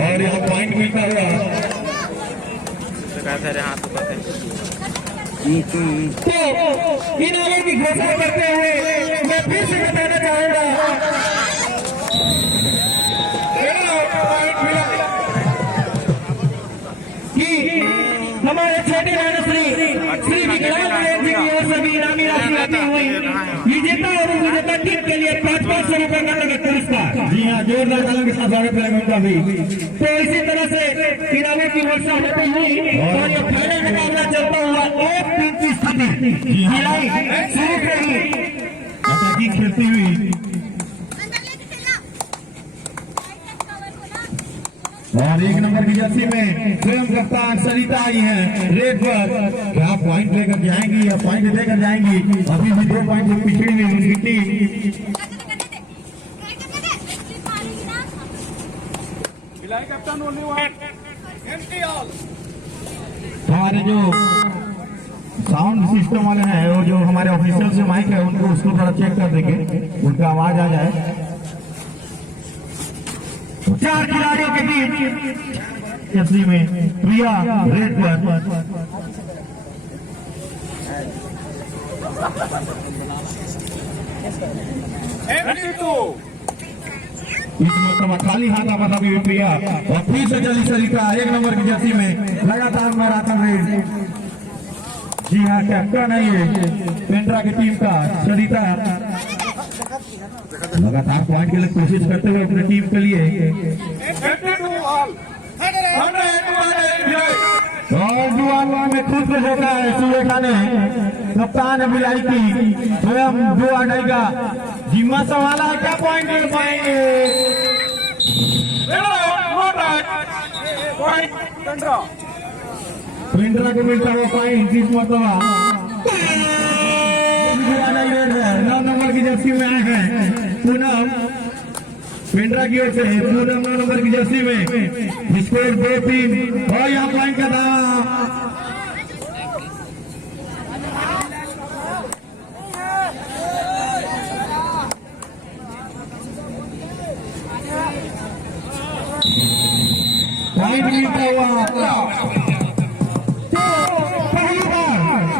और यहाँ पॉइंट मिलता हुआ तो इनामों की घोषणा करते हुए मैं फिर से बताना चाहूंगा कि हमारे छोटे श्री विकलांग जी की ओर से भी इनामी राशि आती हुई विजेता और विजेता टीम के लिए 500 रुपए का नगद पुरस्कार। जी हाँ, जोरदार तालियों के साथ स्वागत करेंगे उनका भी। तो इसी तरह से इनामों की वर्षा होती हुई और ये फाइनल मुकाबला चलता हुआ 1-3 की स्थिति शुरू से ही खेलती हुई और 1 नंबर की जर्सी में स्वयं कप्तान सरिता आई है रेड पर। क्या पॉइंट लेकर जाएंगी या पॉइंट लेकर जाएंगी? अभी भी 2 पॉइंट से पिछड़ी हुई उनकी टीम। हमारे जो साउंड सिस्टम वाले हैं वो जो हमारे ऑफिशियल से माइक है उनको उसको थोड़ा चेक कर देंगे, उनका आवाज आ जाए। 4 खिलाड़ियों के बीच जर्सी में प्रिया रेड पर, इस मरतबा खाली हाथ बता भी प्रिया और फिर से चली सरिता 1 नंबर की जर्सी में लगातार मैराथन रेस। जी हाँ, कैप्टन है ये पेंड्रा की टीम का सरिता, लगातार पॉइंट के लिए कोशिश करते हुए अपनी टीम के लिए। और जुआ में खुद होता है सुरेखा ने कप्तान बिलाई की स्वयं जुआ का जिम्मा संभाला है। क्या पॉइंट ले पाएंगे? पेंड्रा को मिलता हुआ पॉइंट इस मरतबा 9 नंबर की जर्सी में आए हैं पूनम पेंड्रा की ओर से। पूनम 9 नंबर की जर्सी में स्कोर 2-3 और यहाँ पॉइंट का दावा। पॉइंट मिलता हुआ तो पहली बार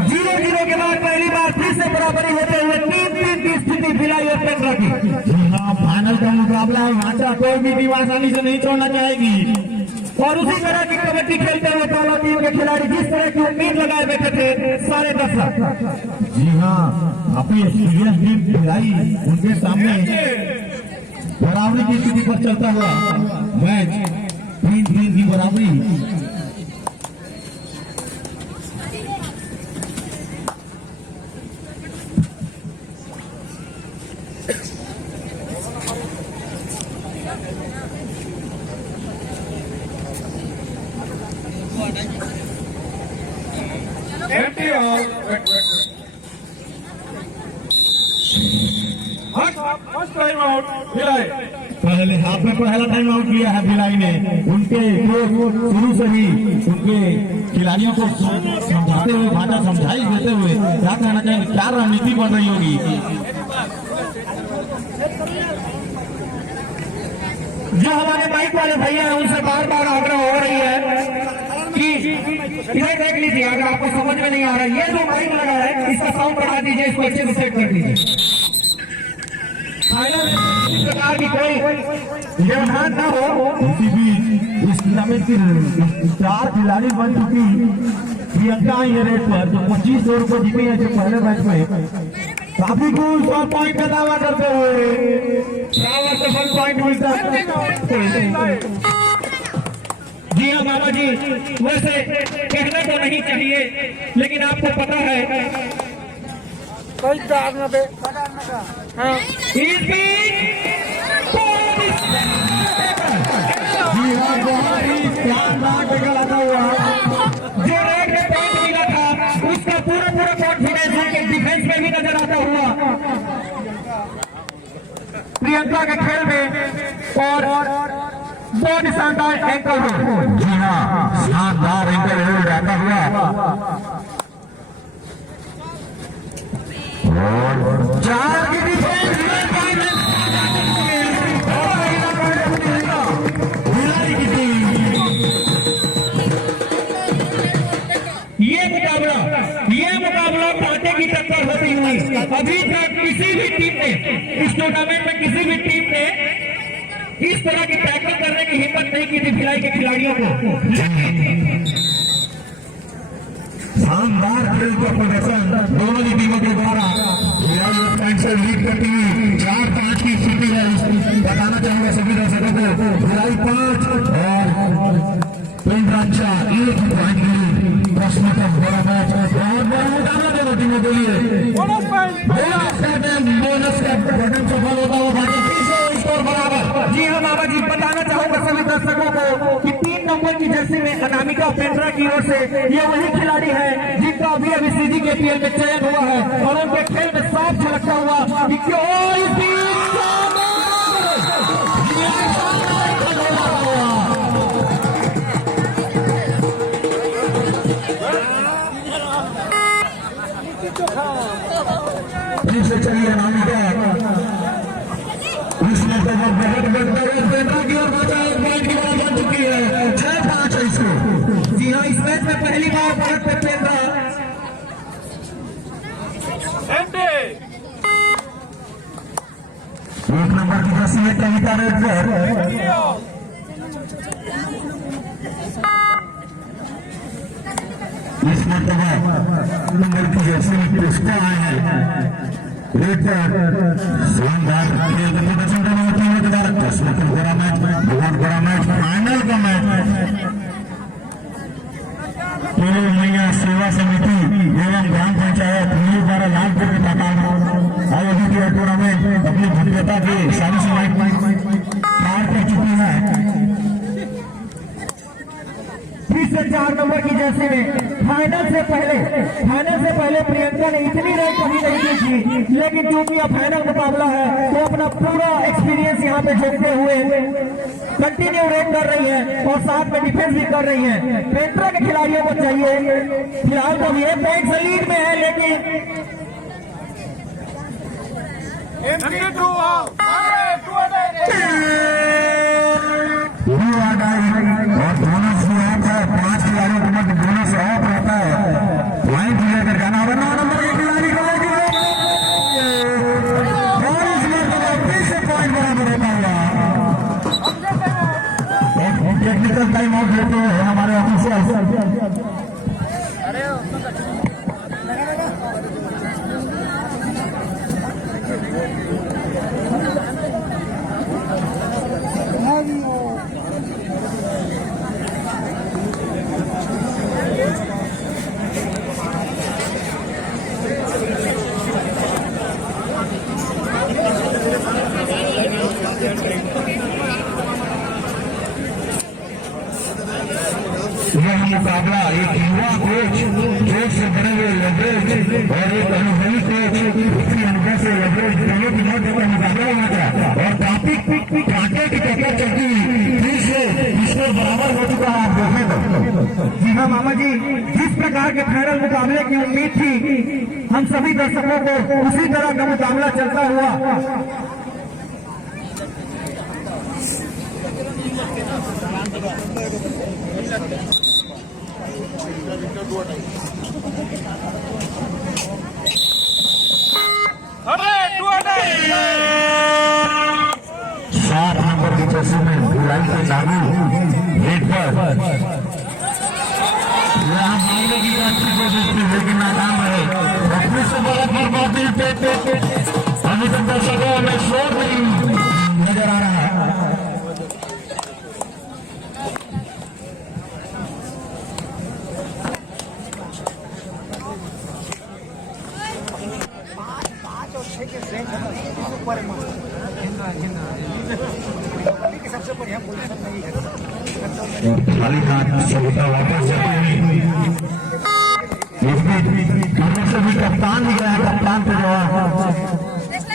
0-0 के बाद पहली बार फिर से बराबरी होते हुए 3-3 की स्थिति फिलहाल पेंड्रा की। हाँ, फाइनल का मुकाबला है, भाषा कोई भी टीम आसानी से नहीं छोड़ना चाहेगी। और उसी तरह की कबड्डी खेलते हुए दोनों टीम के खिलाड़ी जिस तरह की उम्मीद लगाए बैठे थे सारे दर्शक। जी हाँ, अपनी एक्सपीरियंस टीम खिलाई उनके सामने बराबरी की स्थिति पर चलता हुआ मैच 3-3 की बराबरी। पहले हाफ में पहला टाइम आउट लिया है भिलाई ने। उनके शुरू से ही उनके खिलाड़ियों को समझाते हुए भाषा समझाई देते हुए क्या कहना चाहिए, क्या रणनीति बन रही होगी। जो हमारे बाइक वाले भैया हैं उनसे बार बार आग्रह हो रही है कि इधर देख लीजिए, अगर आपको समझ में नहीं आ रहा है ये जो माइक लगा है इसका साउंड बढ़ा दीजिए, इसको अच्छे से सेट कर दीजिए। इस प्रकार की कोई व्यवधान न हो। इसी बीच इस टूर्नामेंट की 4 खिलाड़ी बन चुकी प्रियंका ये रेट पर जो 2500 रुपए जीती है जो पहले मैच में काफी कुल 100 पॉइंट का दावा करते हुए सफल पॉइंट मिलता है। जी हाँ बाबा जी, वैसे कहना तो नहीं चाहिए लेकिन आपको पता है कोई डालना पे हाँ जी हाँ, बहुत ही शानदार टेकल आता हुआ जो रेड में पॉइंट मिला था उसका पूरा कॉन्फिडेंस उनके डिफेंस में भी नजर आता हुआ प्रियंका के खेल में। और बहुत ही शानदार एंकल होल्ड। जी हाँ, शानदार एंकल होल्ड आता हुआ और 4 की डिफेंस में अभी तक किसी भी टीम ने इस टूर्नामेंट में किसी भी टीम ने इस तरह की टैकल करने की हिम्मत नहीं की थी भिलाई के खिलाड़ियों को। शानदार खेल का प्रदर्शन दोनों ही टीमों के द्वारा लीड करती हुई 4-5 की स्थिति है। बताना चाहूंगा सभी दर्शकों को भिलाई 5 और पेंड्रा 4 1 पॉइंट की प्रश्न का बड़ा मैच बहुत बड़ा मुकाबला दोनों टीमों के लिए। बोनस का बटन सफल होता हुआ स्कोर बराबर। जी हाँ मामा जी, बताना चाहूंगा सभी दर्शकों को कि 3 नंबर की जर्सी में अनामिका पेंड्रा की ओर से ये वही खिलाड़ी है जिनका अभी अभी सीधी के पीएल में चयन हुआ है और उनके खेल में साफ झलकता हुआ कि क्यों चलिए अनामिका पेंड्रा की ओर बचा एक पॉइंट की बात बन चुकी है। 6-5 है इसको। जी हाँ, इस मैच में पहली बार भारत पे पेंड्रा एक नंबर की जर्सी में कविता रेड पर इस नंबर की जर्सी में पुष्पा आए हैं रेड पर। शानदार खेल का प्रदर्शन दोनों टीमों के द्वारा। बड़ा मैच, बहुत बड़ा मैच, फाइनल का मैच। पूर्व मैया सेवा समिति एवं ग्राम पंचायत न्यू द्वारा लालपुर के तहत आयोजित यह टूर्नामेंट अपनी भव्यता के सारी समाज पार कर चुकी है। 4 नंबर की जर्सी में फाइनल से पहले प्रियंका ने इतनी रन कभी नहीं की थी, लेकिन क्योंकि अब फाइनल मुकाबला है तो अपना पूरा एक्सपीरियंस यहाँ पे जोड़ते हुए कंटिन्यू रेड कर रही है और साथ में डिफेंस भी कर रही है। पेंड्रा के खिलाड़ियों को चाहिए, फिलहाल तो ये पॉइंट से लीड में है, लेकिन और दोनों से 5 खिलाड़ियों को मत बोनस ऑफ रहता है। पॉइंट लेकर जाना होगा 9 नंबर के खिलाड़ी को और इस बार फिर से पॉइंट बराबर होता हुआ। टेक्निकल टाइम आउट लेते हैं हमारे ऑफिसर। यह मुकाबला एक युवा कोच जोश से बने हुए लेवरेज और एक अनुभवी कोच उसकी अनुभव से लेवरेज दोनों की मध्य का मुकाबला होना था और काफी कांटे की टक्कर चलती हुई फिर से स्कोर बराबर हो चुका है। आप देखें तो जी हाँ मामा जी, जिस प्रकार के फाइनल मुकाबले की उम्मीद थी हम सभी दर्शकों को, उसी तरह का मुकाबला चलता हुआ सात नंबर की जर्सी में भिलाई के लागू रेड पर यहाँ मारने की अच्छी कोशिश की लेकिन नाकाम रहे। अपने से बड़ा बर्बादी हमें तो दर्शकों में शोर नहीं नजर आ रहा है। खाली हाथ सविता वापस जाती हुई से भी कप्तान भी गया है। कप्तान पे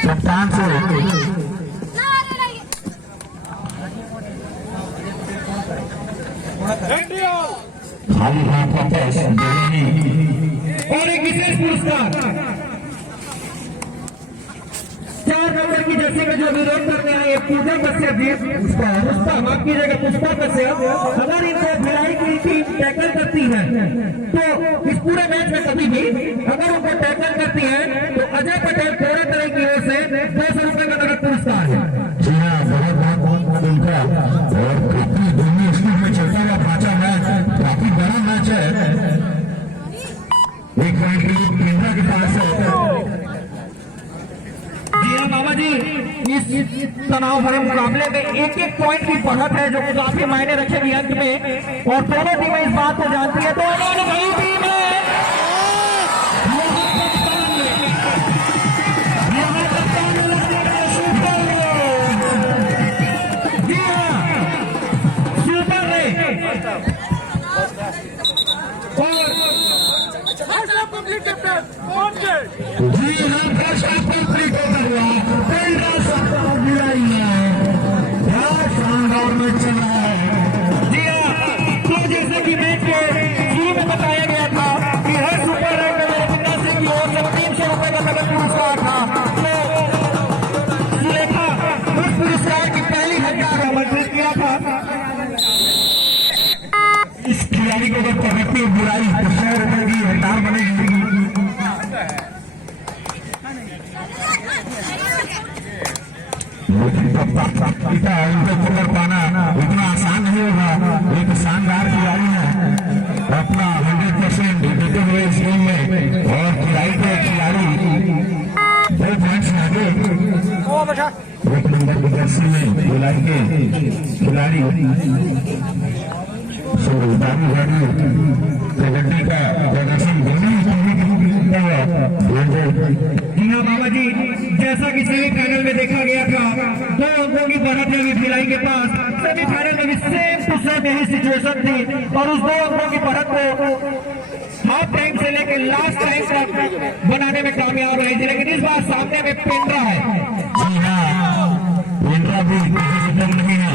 कप्तान से खाली हाथ वापस और एक विशेष पुरस्कार 4 नंबर की जर्सी में जो विरोध करने आए पूजा कश्यप जी, पुष्पा माफ कीजिएगा, पुष्पा कश्यप, अगर इनको भिलाई की टीम टैकल करती है तो इस पूरे मैच में कभी भी अगर उनको टैकल करती है तो अजय पटेल के पास है। जी हाँ बाबा जी, इस तनाव भरे मुकाबले में एक एक पॉइंट की बढ़त है जो काफी मायने रखेगी अंत में, और दोनों टीमें इस बात को जानती है। दोनों नई टीम है, जी हाँ सुपर है, जी हाँ फर्स्ट हाफ कंप्लीट होता हुआ पहला सप्ताह बुलाई है, बहुत शानदार मैच चल रहा है। जी हाँ, तो जैसे कि मैच के शुरू में बताया गया था कि हर सुपर रैंक में मेरे जिम्नास्टिक की ओर से 300 रुपए का नगद पुरस्कार था, तो सुलेखा उस पुरस्कार की पहली हकदार आमंत्रित किया था। इस खिलाड़ी को अगर पकड़ती बुराई तो 100 रुपए की हकदार बनेगी। इनको पकड़ पाना इतना आसान नहीं होगा। एक शानदार खिलाड़ी है, अपना 100% देते हुए इस गेम में, और खिलाड़ी के खिलाड़ी 2 पॉइंट्स आगे एक नंबर की जर्सी में खिलाड़ी के खिलाड़ी कबड्डी का प्रदर्शन जी हाँ बाबा जी, जैसा कि सेमीफाइनल में देखा गया था 2 अंकों की बढ़त है भिलाई के पास। सेमीफाइनल में भी सेम टू सेम यही सिचुएशन थी, और उस 2 अंकों की बढ़त को हाफ टाइम से लेकर लास्ट टाइम तक बनाने में कामयाब रही थी, लेकिन इस बार सामने में पेंड्रा है। जी हाँ, पेंड्रा भी नहीं है।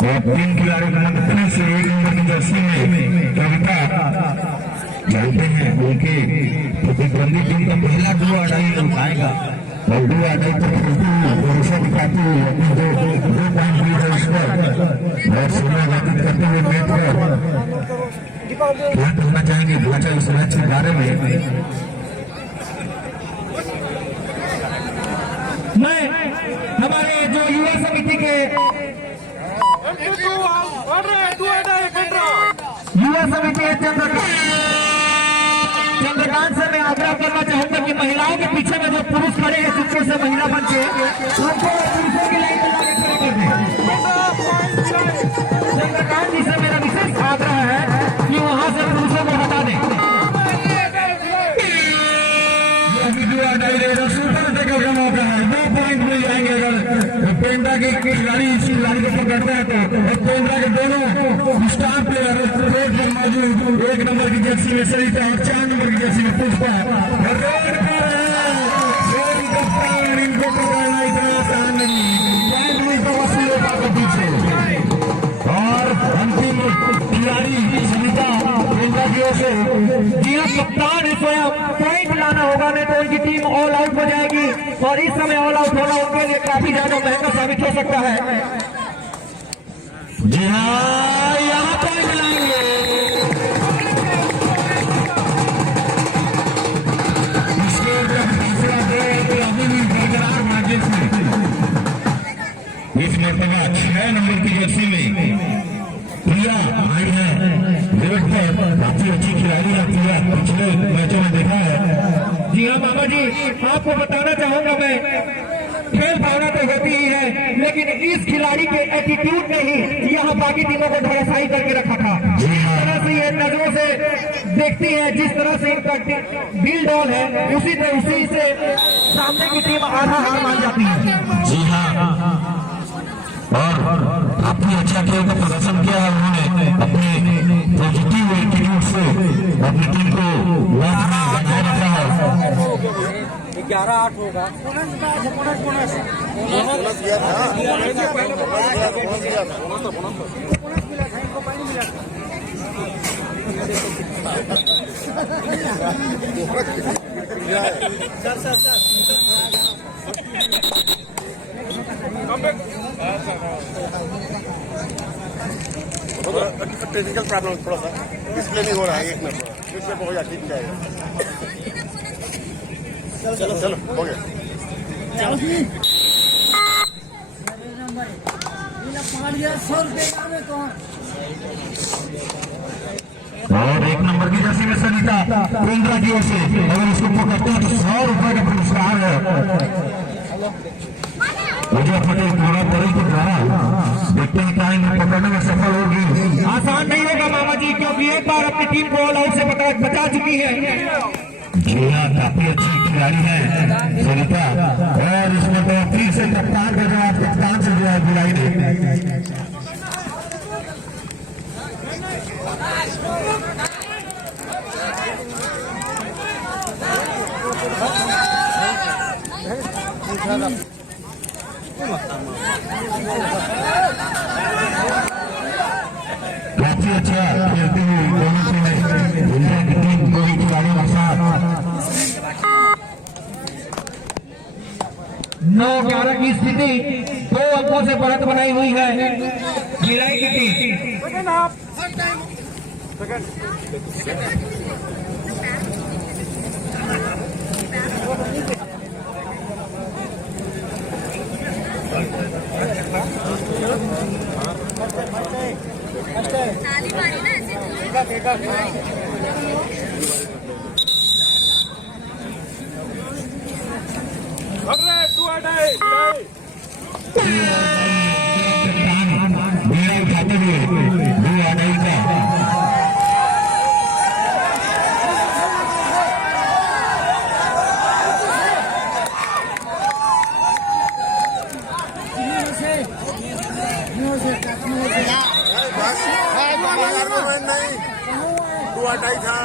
और 3 खिलाड़ी मंत्री से 1 नंबर की जर्सी में कविता जानते हैं, उनके प्रतिद्वंदी टीम का पहला 2 अढ़ाई उठाएगा, और 2 अढ़ाई पर भरोसा दिखाते हुए अपनी 2 पॉइंट लीड है उस पर, और समय व्यतीत करते हुए मैच पर क्या कहना चाहेंगे ढांचा इस मैच के बारे में? मैं हमारे जो युवा समिति के युवा समिति है चंद्रकांत से मैं आग्रह करना चाहूंगा कि महिलाओं के पीछे में जो पुरुष खड़े हैं चुपके से महिला बन के उनको पुरुषों की लाइन में लाके खड़े कर दें। चंद्रकांत जी से मेरा विशेष आग्रह है कि वहां से पुरुषों को हटा दें। का मौका है, 2 पॉइंट मिल जाएंगे अगर पेंड्रा की खिलाड़ी इस खिलाड़ी को पकड़ता है तो। पेंड्रा के दोनों स्टार प्लेयर रोड पर मौजूद 1 नंबर की जर्सी में सरिता और 4 नंबर की जर्सी में पुष्पा रोड पर इनको पकड़ना इतना आसान नहीं, तो वसूलेगा के पीछे। और अंतिम खिलाड़ी सरिता पेंड्रा की ओर से जी हाँ कप्तान है स्वयं, पॉइंट लाना होगा नहीं तो उनकी टीम ऑल आउट हो जाएगी, और इस समय ऑल आउट होना उनके लिए काफी ज्यादा महंगा साबित हो सकता है। जी हाँ यहाँ पॉइंट लाएंगे, इसके फैसला दे कि अभी भी बरकरार मार्जिन से इस मरतबा 6 नंबर की जर्सी में प्रिया आई है रोड पर, काफी अच्छी खिलाड़ी है प्रिया, पिछले मैचों में देखा है। जी हाँ बाबा जी, आपको बताना चाहूंगा मैं, खेल भावना तो होती ही है, लेकिन इस खिलाड़ी के एटीट्यूड ने ही यहाँ बाकी टीमों को धराशायी करके रखा था। जिस तरह से ये नजरों से देखती है, जिस तरह से इनका बिल डॉल है, उसी से सामने की टीम आधा हार मान जाती है। जी हाँ, और काफी अच्छा खेल का प्रदर्शन किया है उन्होंने, अपने पॉजिटिव एटीट्यूड से अपनी टीम को बनाए रखा है। 11-8 होगा। टेक्निकल प्रॉब्लम थोड़ा सा डिस्प्ले नहीं हो रहा है 1 मिनट डिस्प्ले हो जाए ठीक जाएगा। चलो चलो हो गया। और 1 नंबर की जर्सी में सनीता केंद्रा की ओर से अगर इसको पकड़ते हैं तो 100 रुपए का पुरस्कार है। मुझे पटेल थोड़ा बड़ी के द्वारा देखते हैं क्या इन्हें पकड़ने में सफल होगी। आसान नहीं होगा मामा जी, क्योंकि एक बार अपनी टीम को ऑल आउट से बचा चुकी है। जी हाँ, काफी अच्छी खिलाड़ी है सरिता, और इसमें तो फिर से कप्तान का जवाब कप्तान से जो है बुलाई दे। काफी अच्छा खेलते हुए दोनों टीम को ही खिलाड़ियों के साथ 9-11 की स्थिति 2 अंकों से बढ़त बनाई हुई है भिलाई की टीम। उठाते हुए नहीं दुआ डाई था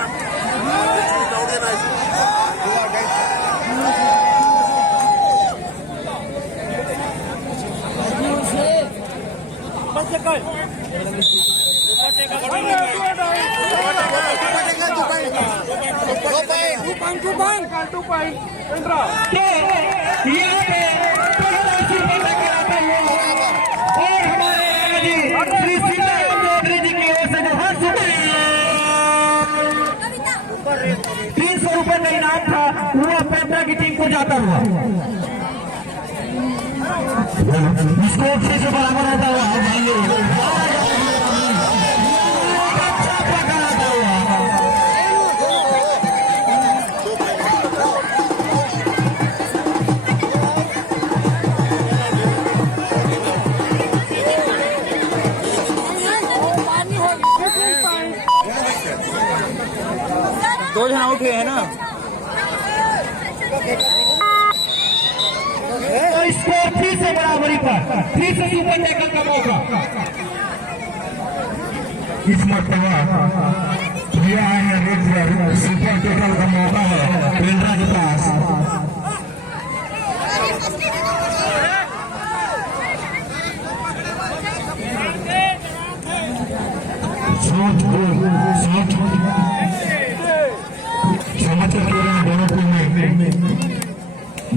₹300 का इनाम था, वो पेट्रा की टीम को जाता हुआ इसको अच्छे से बराबर होता हुआ दो जन आउट हुए हैं ना। तो स्कोर 3 से बराबरी पर 3 से सुपर टैकल का मौका इस मरतबा किया है। सुपर टैकल का मौका है केंद्रा के पास। समझ कर दोनों टीमें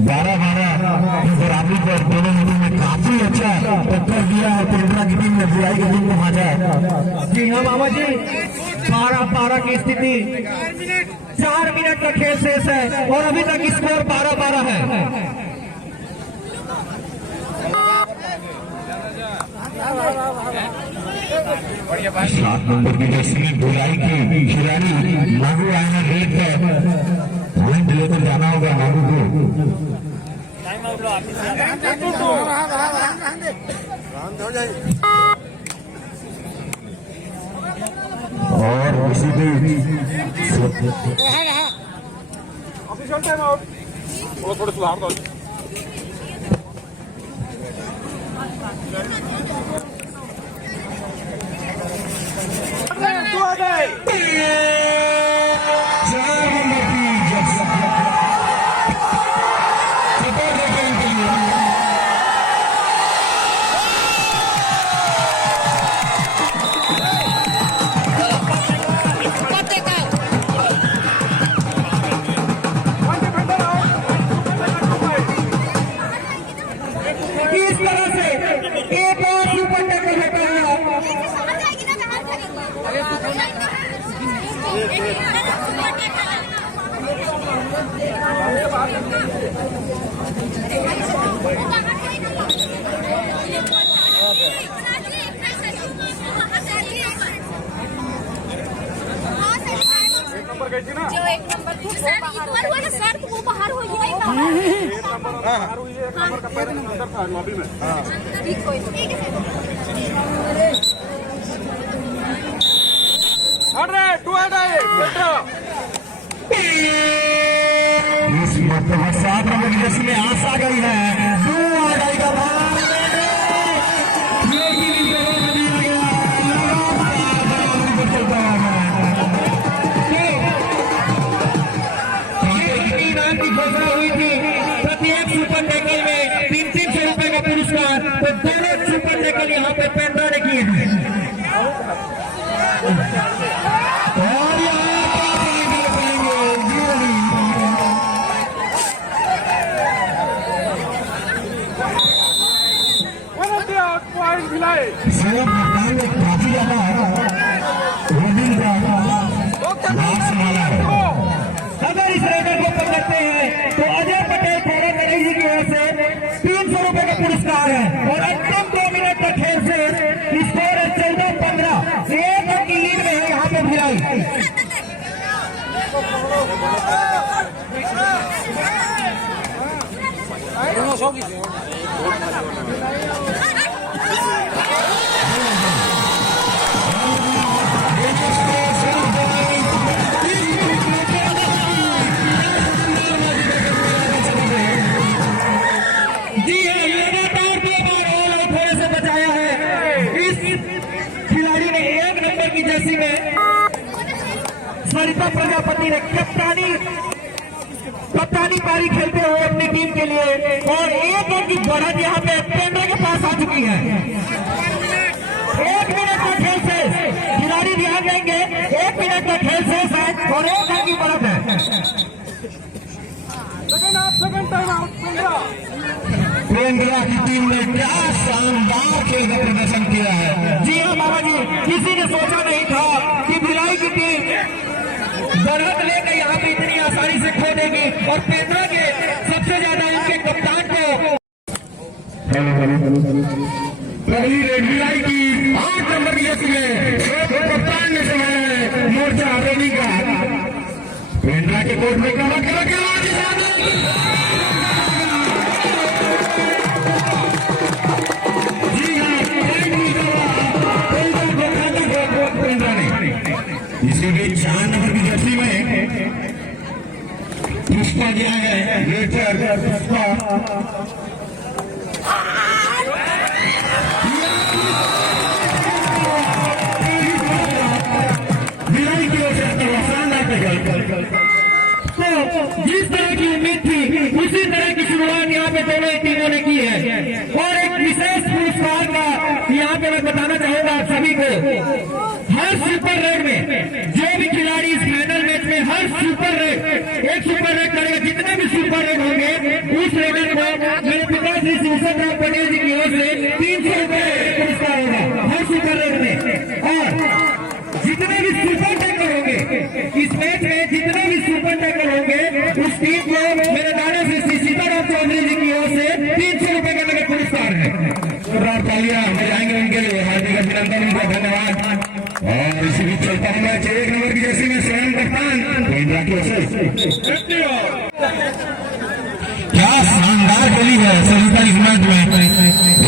12-12 बराबरी पर दोनों टीम में काफी अच्छा टक्कर दिया है। केंद्रा की टीम ने भिलाई की टीम को भाजा। जी हाँ मामा जी, 12-12 की स्थिति, 4 मिनट का खेल शेष है और अभी तक स्कोर 12-12 है। 7 नंबर की जर्सी में भिलाई की खिलाड़ी नागू आए हैं रेड पर। पॉइंट लेकर जाना होगा नागू को। और इसी भी थोड़ा सुधार दो। जो एक नंबर सर एक बार हुआ ना सर तो वो बाहर हो गया इस मरतबा 7 नंबर की जर्सी में आस आ गई है। 2 आ जाएगा हुई थी। प्रत्येक सुपर टैकल में 300 रुपए का पुरस्कार, तो दोनों सुपर टैकल यहाँ पे पेंड्रा ने किए हैं। और काफी ज्यादा अगर इस रेकॉर्ड को पकड़ते हैं तो अजय पटेल थोड़ा गणेश जी की ओर से 300 रुपए का पुरस्कार है। और अंतिम 2 मिनट का खेल से स्कोर है 14-15, 1 अंक की लीड में है यहाँ पे भिलाई। जर्सी में सरिता प्रजापति ने कप्तानी पारी खेलते हुए अपनी टीम के लिए, और 1 अंक की बढ़त यहाँ पे पेंड्रा के पास आ चुकी है। 1 मिनट का खेल शेष, खिलाड़ी ध्यान देंगे, 1 मिनट का खेल शेष है और 1 अंक की बढ़त है। पेंड्रा की टीम ने क्या शानदार खेल का प्रदर्शन किया है। जी हाँ बाबा जी, किसी ने सोचा नहीं था कि भिलाई की टीम बढ़त लेकर यहाँ पे इतनी आसानी से खो देगी, और पेंड्रा के सबसे ज्यादा उनके कप्तान को पहली भिलाई की 8 नंबर की जर्सी में कप्तान ने संभाला है मोर्चा आरोनी का। पेंड्रा के कोर्ट में इसी बीच 4 नंबर की जर्सी में पुष्पा गया है। पुष्पा भिलाई की ओर से शानदार टैकल। तो जिस तरह की उम्मीद थी उसी तरह की शुरुआत यहाँ पे दोनों ही टीमों ने की है। और एक विशेष पुरस्कार का यहाँ पे मैं बताना चाहूंगा आप सभी को। हर सुपर रेड में जो भी खिलाड़ी इस फाइनल मैच में हर सुपर रेड एक सुपर रेड करेगा, जितने भी सुपर रेड होंगे उस रेडर को मेरे पिता श्री शिवशंकर पटेल जी की ओर से 300 रुपए पुरस्कार होगा हर सुपर रेड में। और जितने भी सुपर टैकल होंगे इस मैच में, जितने भी सुपर टैकल होंगे उस टीम को मेरे दादा श्री सीताराम चौधरी जी की ओर से 300 रुपए का नगद पुरस्कार है। तालियां बजाएंगे उनके लिए, हार्दिक अभिनंदन, उनका धन्यवाद। और इसी बीच चलता हूँ मैच 1 नंबर की जर्सी में स्वयं कप्तान पेंड्रा की ओर से। क्या शानदार गली है सरिता इस मैच में,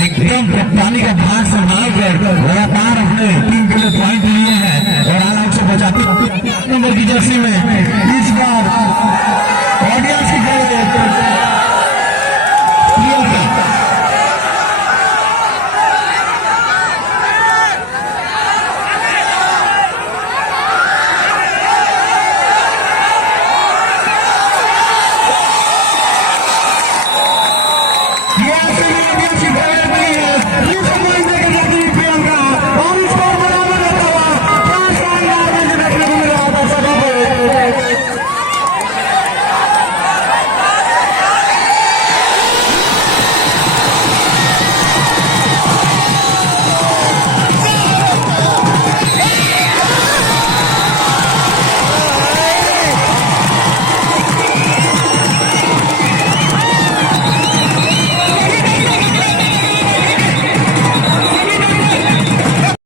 एकदम कप्तानी का भार संभाल कर लगातार अपने टीम के लिए पॉइंट लिए हैं और आराम से बचाते। 8 नंबर की जर्सी में